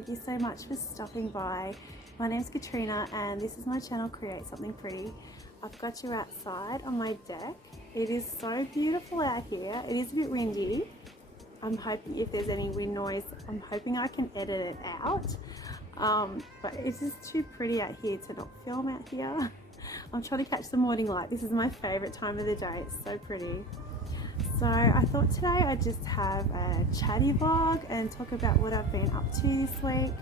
thank you so much for stopping by. My name's Katrina and this is my channel Create Something Pretty. I've got you outside on my deck. It is so beautiful out here. It is a bit windy. I'm hoping if there's any wind noise, I'm hoping I can edit it out. But it's just too pretty out here to not film out here. I'm trying to catch the morning light. This is my favorite time of the day. It's so pretty. So I thought today I'd just have a chatty vlog and talk about what I've been up to this week.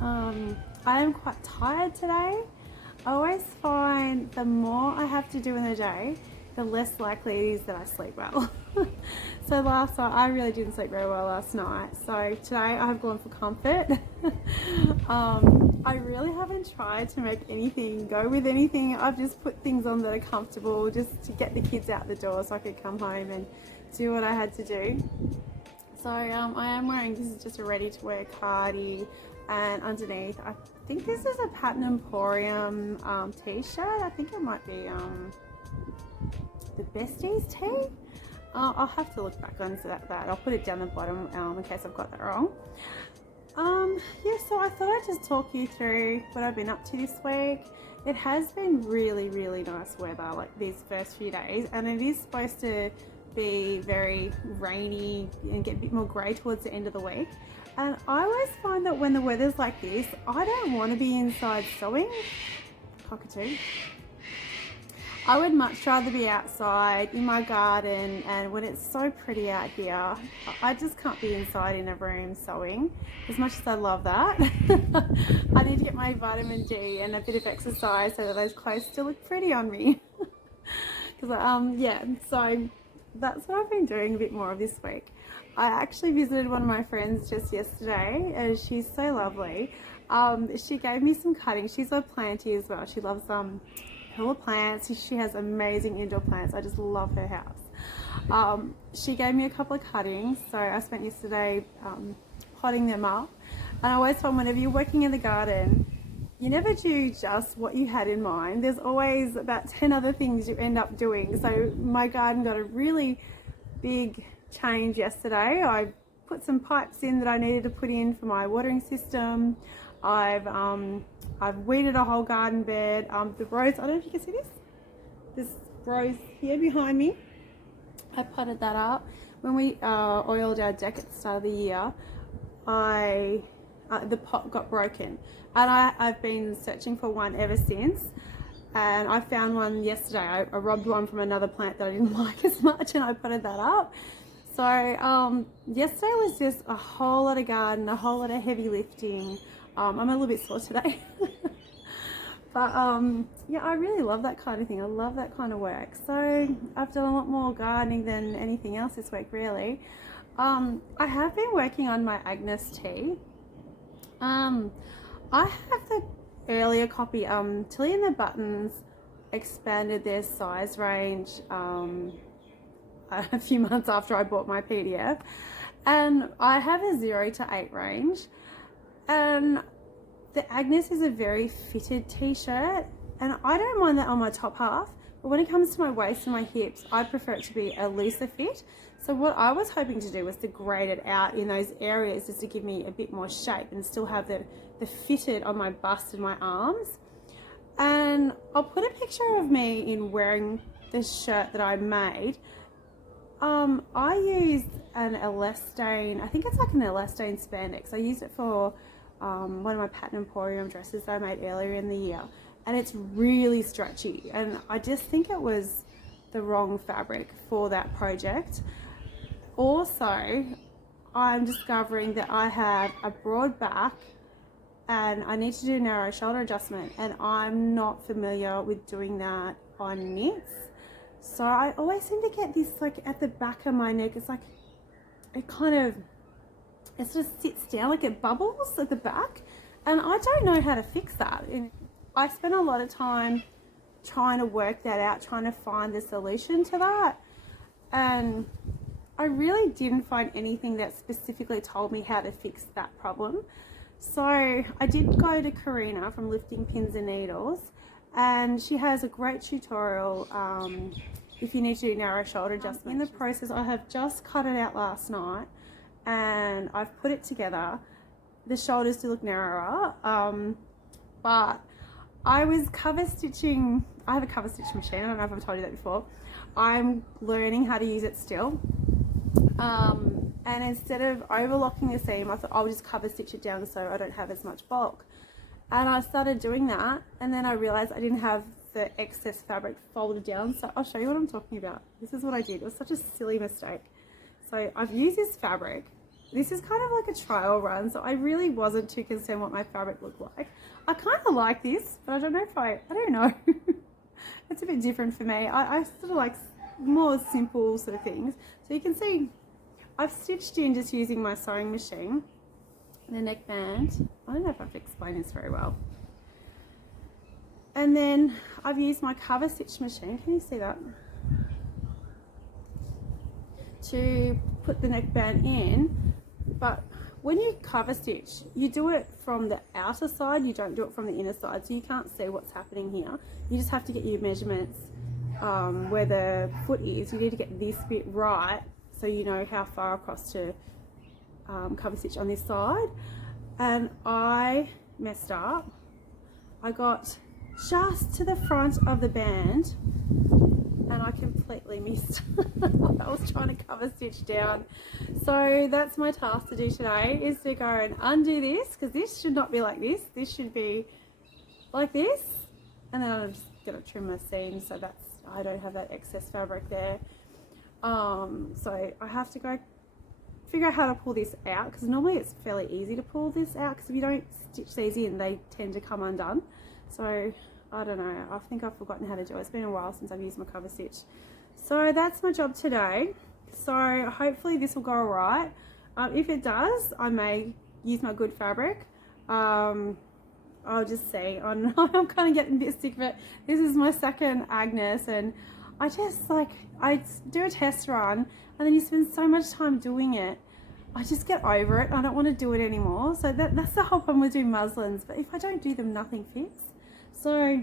I am quite tired today. I always find the more I have to do in the day, the less likely it is that I sleep well. So last night, I really didn't sleep very well last night. So today I've gone for comfort. I really haven't tried to make anything go with anything. I've just put things on that are comfortable just to get the kids out the door so I could come home and do what I had to do. So I am wearing, this is just a ready to wear cardi, and underneath I think this is a Pattern Emporium t-shirt. I think it might be the Besties Tee. I'll have to look back onto that. I'll put it down the bottom in case I've got that wrong. Yeah, so I thought I'd just talk you through what I've been up to this week. It has been really, really nice weather like these first few days, and it is supposed to be very rainy and get a bit more grey towards the end of the week. And I always find that when the weather's like this, I don't want to be inside sewing. Cockatoo. I would much rather be outside in my garden, and when it's so pretty out here, I just can't be inside in a room sewing, as much as I love that. I need to get my vitamin D and a bit of exercise so that those clothes still look pretty on me. Because yeah, so that's what I've been doing a bit more of this week. I actually visited one of my friends just yesterday, and she's so lovely. She gave me some cuttings. She's a planty as well. She loves her plants. She has amazing indoor plants. I just love her house. She gave me a couple of cuttings, so I spent yesterday potting them up. And I always find whenever you're working in the garden, you never do just what you had in mind. There's always about 10 other things you end up doing. So my garden got a really big change yesterday. I put some pipes in that I needed to put in for my watering system. I've weeded a whole garden bed. The rose, I don't know if you can see this rose here behind me, I potted that up. When we oiled our deck at the start of the year, the pot got broken, and I've been searching for one ever since, and I found one yesterday. I robbed one from another plant that I didn't like as much, and I potted that up. So yesterday was just a whole lot of garden, a whole lot of heavy lifting. I'm a little bit sore today. But yeah, I really love that kind of thing. I love that kind of work. So I've done a lot more gardening than anything else this week, really. I have been working on my Agnes tee. I have the earlier copy. Tilly and the Buttons expanded their size range a few months after I bought my PDF, and I have a 0 to 8 range. And the Agnes is a very fitted t-shirt, and I don't mind that on my top half, but when it comes to my waist and my hips, I prefer it to be a looser fit. So what I was hoping to do was to grade it out in those areas just to give me a bit more shape and still have the fitted on my bust and my arms. And I'll put a picture of me in wearing this shirt that I made. I used an elastane, I think it's like an elastane spandex. I used it for one of my Pattern Emporium dresses that I made earlier in the year, and it's really stretchy, and I just think it was the wrong fabric for that project. Also, I'm discovering that I have a broad back and I need to do narrow shoulder adjustment, and I'm not familiar with doing that on knits. So I always seem to get this like at the back of my neck. It's like it sort of sits down, like it bubbles at the back, and I don't know how to fix that. And I spent a lot of time trying to work that out, trying to find the solution to that, and I really didn't find anything that specifically told me how to fix that problem. So I did go to Karina from Lifting Pins and Needles, and she has a great tutorial if you need to do narrow shoulder adjustment. In the process, I have just cut it out last night and I've put it together, the shoulders to look narrower, but I was cover stitching. I have a cover stitch machine. I don't know if I've told you that before. I'm learning how to use it still. And instead of overlocking the seam, I thought I'll just cover stitch it down so I don't have as much bulk. And I started doing that, and then I realized I didn't have the excess fabric folded down. So I'll show you what I'm talking about. This is what I did. It was such a silly mistake. So I've used this fabric. This is kind of like a trial run, so I really wasn't too concerned what my fabric looked like. I kind of like this, but I don't know if I don't know. It's a bit different for me. I sort of like more simple sort of things. So you can see I've stitched in just using my sewing machine, the neckband. I don't know if I've explained this very well. And then I've used my cover stitch machine. Can you see that? To put the neckband in. But when you cover stitch, you do it from the outer side, you don't do it from the inner side, so you can't see what's happening here. You just have to get your measurements where the foot is. You need to get this bit right so you know how far across to cover stitch on this side. And I messed up. I got just to the front of the band and I completely missed what I was trying to cover stitch down. So that's my task to do today, is to go and undo this, because this should not be like this. This should be like this, and then I'm just gonna trim my seam so that's I don't have that excess fabric there. So I have to go figure out how to pull this out, because normally it's fairly easy to pull this out, because if you don't stitch these in they tend to come undone. So I don't know, I think I've forgotten how to do it. It's been a while since I've used my cover stitch. So that's my job today. So hopefully this will go alright. If it does, I may use my good fabric. I'll just see. I'm kind of getting a bit sick of it. This is my second Agnes, and I just like, I do a test run and then you spend so much time doing it. I just get over it. I don't want to do it anymore. So that's the whole problem with doing muslins. But if I don't do them, nothing fits. So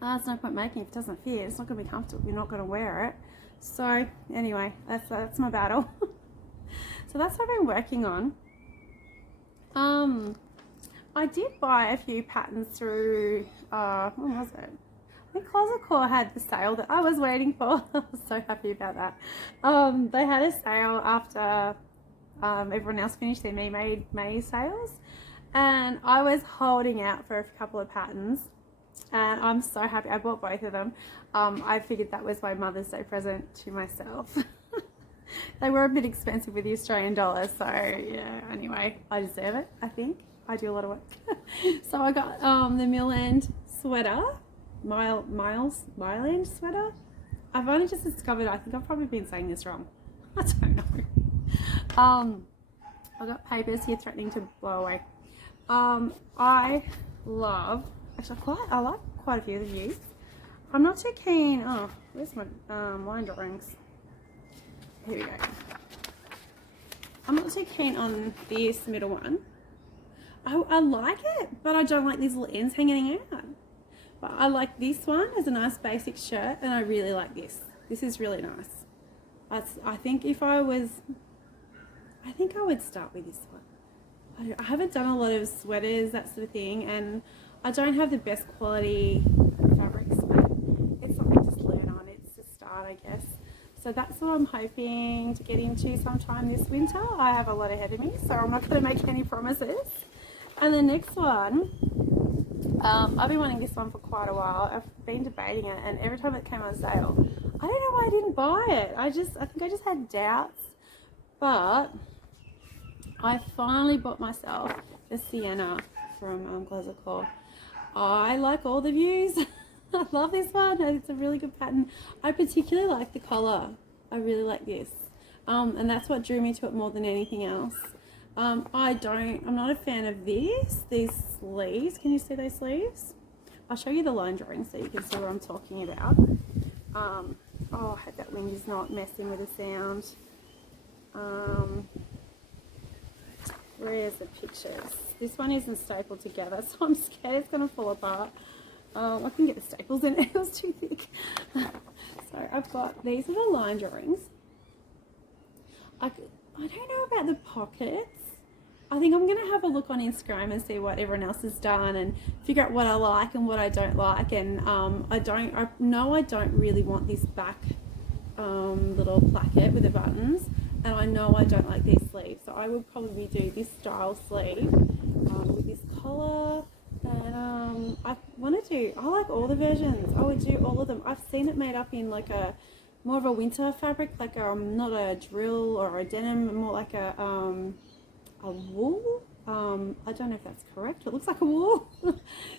there's no point making it if it doesn't fit. It's not going to be comfortable. You're not going to wear it. So anyway, that's my battle. So that's what I've been working on. I did buy a few patterns through, what was it? I think Closet Core had the sale that I was waiting for. I was so happy about that. They had a sale after everyone else finished their May sales. And I was holding out for a couple of patterns, and I'm so happy. I bought both of them. I figured that was my Mother's Day present to myself. They were a bit expensive with the Australian dollar, so yeah, anyway, I deserve it, I think. I do a lot of work. So I got the Mill-End sweater, Mile-End sweater. I've only just discovered, I think I've probably been saying this wrong. I don't know. I got papers here threatening to blow away. I love, actually I like quite a few of these. I'm not too keen, oh, where's my line drawings? Here we go. I'm not too keen on this middle one. I like it, but I don't like these little ends hanging out. But I like this one as a nice basic shirt, and I really like this. This is really nice. I think if I was, I think I would start with this one. I haven't done a lot of sweaters, that sort of thing, and I don't have the best quality fabrics, but it's something to learn on. It's a start, I guess. So that's what I'm hoping to get into sometime this winter. I have a lot ahead of me, so I'm not going to make any promises. And the next one, I've been wanting this one for quite a while. I've been debating it, and every time it came on sale, I don't know why I didn't buy it. I think I just had doubts, but I finally bought myself the Sienna from Closet Core. I like all the views. I love this one. It's a really good pattern. I particularly like the collar. I really like this. And that's what drew me to it more than anything else. I'm not a fan of these sleeves. Can you see those sleeves? I'll show you the line drawing so you can see what I'm talking about. Oh, I hope that wind is not messing with the sound. Where's the pictures? This one isn't stapled together, so I'm scared it's going to fall apart. I can get the staples in it, it was too thick. So I've got, these are the line drawings. I don't know about the pockets. I think I'm going to have a look on Instagram and see what everyone else has done and figure out what I like and what I don't like. And I know I don't really want this back little placket with the buttons, and I know I don't like these sleeves, so I would probably do this style sleeve with this collar. And I like all the versions. I would do all of them. I've seen it made up in like a more of a winter fabric, like not a drill or a denim, more like a wool. I don't know if that's correct. It looks like a wool.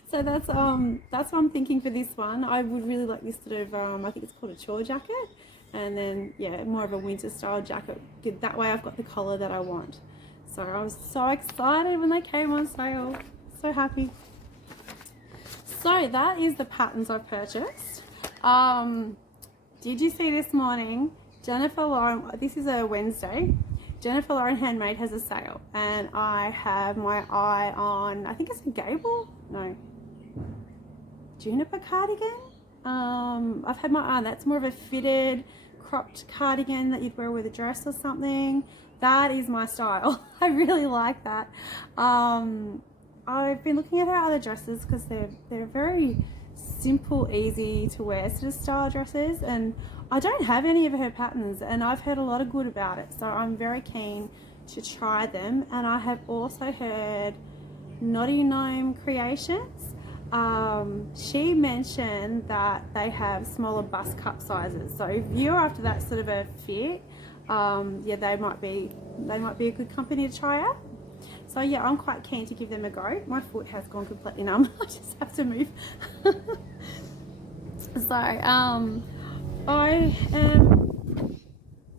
So that's what I'm thinking for this one. I would really like this sort of I think it's called a chore jacket, and then yeah, more of a winter style jacket. That way I've got the collar that I want. So I was so excited when they came on sale. So happy. So that is the patterns I've purchased. Did you see this morning, Jennifer Lauren, this is a Wednesday, Jennifer Lauren Handmade has a sale, and I have my eye on, I think it's a gable? No. Juniper cardigan? I've had my eye on, that's more of a fitted, cropped cardigan that you'd wear with a dress or something. That is my style. I really like that. I've been looking at her other dresses because they're very simple, easy to wear sort of style dresses, and I don't have any of her patterns, and I've heard a lot of good about it, so I'm very keen to try them. And I have also heard Knotty Gnome Creations. She mentioned that they have smaller bust cup sizes, so if you're after that sort of a fit, yeah, they might be a good company to try out. So yeah, I'm quite keen to give them a go. My foot has gone completely numb. I just have to move. So I am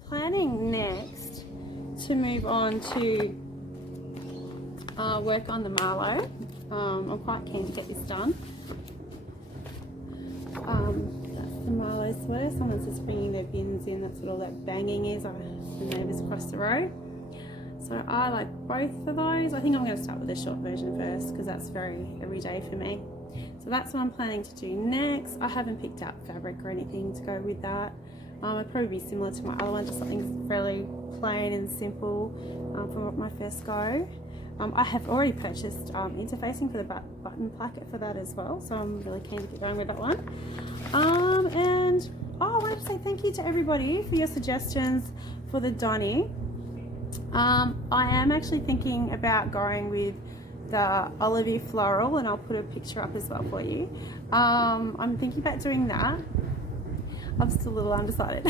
planning next to move on to work on the Marlowe. I'm quite keen to get this done. That's the Marlowe sweater. Someone's just bringing their bins in. That's what all that banging is. The neighbours across the road. So I like both of those. I think I'm going to start with the short version first because that's very everyday for me. So that's what I'm planning to do next. I haven't picked out fabric or anything to go with that. It'd probably be similar to my other one, just something fairly plain and simple for my first go. I have already purchased interfacing for the button placket for that as well, so I'm really keen to get going with that one. And I wanted to say thank you to everybody for your suggestions for the Donny. I am actually thinking about going with the olivey floral, and I'll put a picture up as well for you. I'm thinking about doing that. I'm still a little undecided.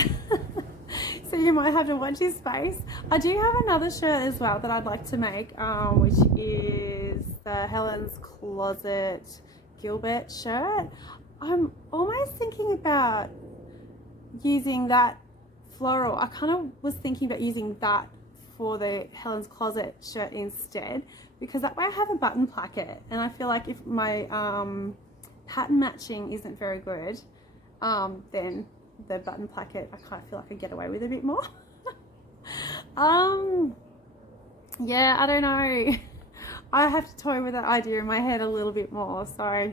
So you might have to watch this space. I do have another shirt as well that I'd like to make, which is the Helen's Closet Gilbert shirt. I'm almost thinking about using that floral. I kind of was thinking about using that for the Helen's Closet shirt instead, because that way I have a button placket, and I feel like if my pattern matching isn't very good, then the button placket I kind of feel like I get away with a bit more. Yeah, I don't know. I have to toy with that idea in my head a little bit more, so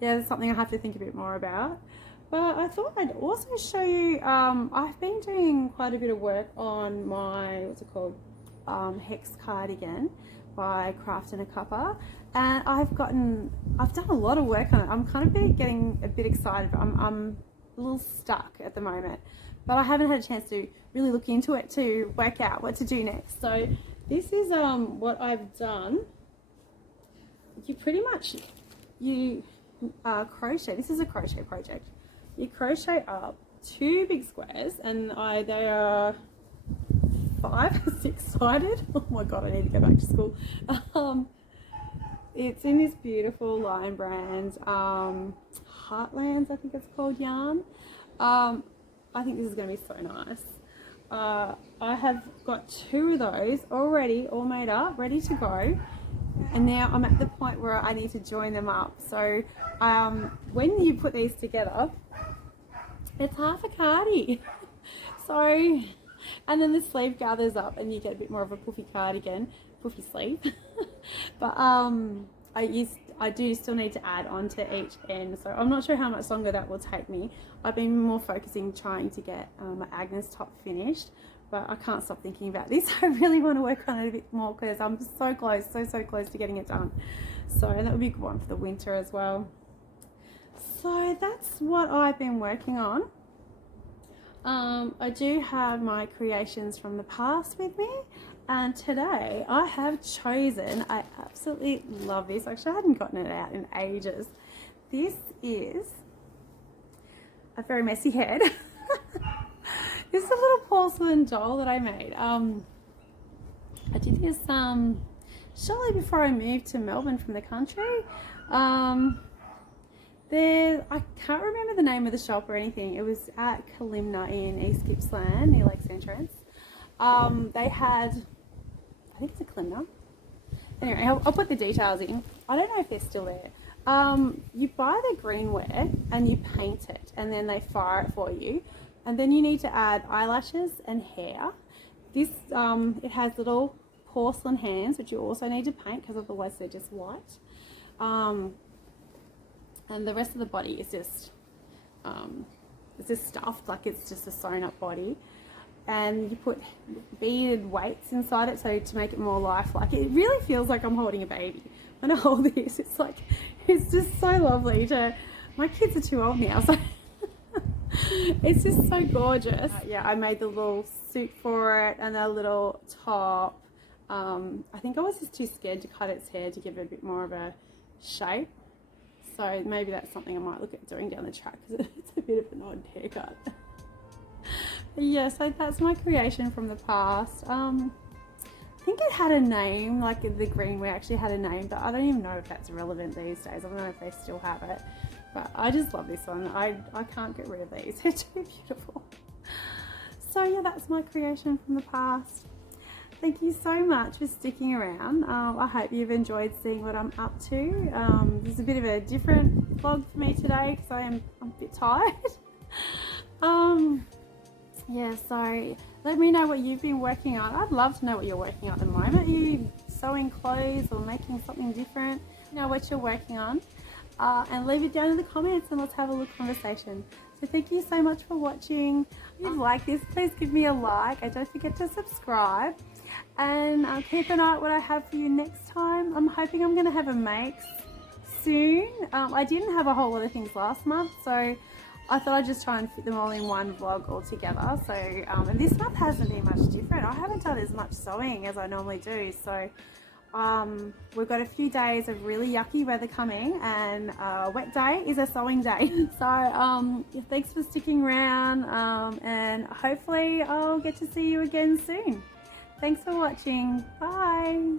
yeah, that's something I have to think a bit more about. But I thought I'd also show you, I've been doing quite a bit of work on my, what's it called, hex cardigan by Crafty and a Cuppa, and I've done a lot of work on it. I'm kind of getting a bit excited, but I'm a little stuck at the moment. But I haven't had a chance to really look into it to work out what to do next. So this is what I've done. You pretty much, crochet, this is a crochet project. You crochet up 2 big squares, and they are 5 or 6 sided. Oh my god, I need to go back to school. It's in this beautiful Lion Brand Heartlands, I think it's called, yarn. I think this is going to be so nice. I have got 2 of those already all made up, ready to go, and now I'm at the point where I need to join them up. So when you put these together, it's half a cardi. So, and then the sleeve gathers up and you get a bit more of a puffy cardigan, puffy sleeve. But I do still need to add on to each end, so I'm not sure how much longer that will take me. I've been more focusing trying to get my Agnes top finished but I can't stop thinking about this. I really want to work on it a bit more because I'm so close, so close to getting it done. So that would be a good one for the winter as well. So that's what I've been working on. I do have my creations from the past with me, and today I have chosen, I absolutely love this. Actually, I hadn't gotten it out in ages. This is a very messy head. This is a little porcelain doll that I made. I did this shortly before I moved to Melbourne from the country. I can't remember the name of the shop or anything. It was at Kalimna in East Gippsland near Lakes Entrance. They had, I think it's a Kalimna. Anyway, I'll put the details in. I don't know if they're still there. You buy the greenware and you paint it, and then they fire it for you. And then you need to add eyelashes and hair. This, it has little porcelain hands, which you also need to paint because otherwise they're just white. And the rest of the body is just, it's just stuffed, like it's just a sewn up body. And you put beaded weights inside it so to make it more lifelike. It really feels like I'm holding a baby when I hold this. It's like, it's just so lovely to, my kids are too old now, so it's just so gorgeous. Yeah, I made the little suit for it and a little top. I think I was just too scared to cut its hair to give it a bit more of a shape. So maybe that's something I might look at doing down the track because it's a bit of an odd haircut. But yeah, so that's my creation from the past. I think it had a name, like the greenware actually had a name, but I don't even know if that's relevant these days. I don't know if they still have it, but I just love this one. I can't get rid of these. They're too beautiful. So yeah, that's my creation from the past. Thank you so much for sticking around. I hope you've enjoyed seeing what I'm up to. This is a bit of a different vlog for me today because I'm a bit tired. Yeah, so let me know what you've been working on. I'd love to know what you're working on at the moment. Are you sewing clothes or making something different? Know what you're working on, and leave it down in the comments and let's have a little conversation. So thank you so much for watching. If you like this, please give me a like and don't forget to subscribe. And keep an eye on what I have for you next time. I'm hoping I'm going to have a makes soon. I didn't have a whole lot of things last month, so I thought I'd just try and fit them all in one vlog all together. So, and this month hasn't been much different. I haven't done as much sewing as I normally do. So we've got a few days of really yucky weather coming, and a wet day is a sewing day. So thanks for sticking around, and hopefully I'll get to see you again soon. Thanks for watching. Bye.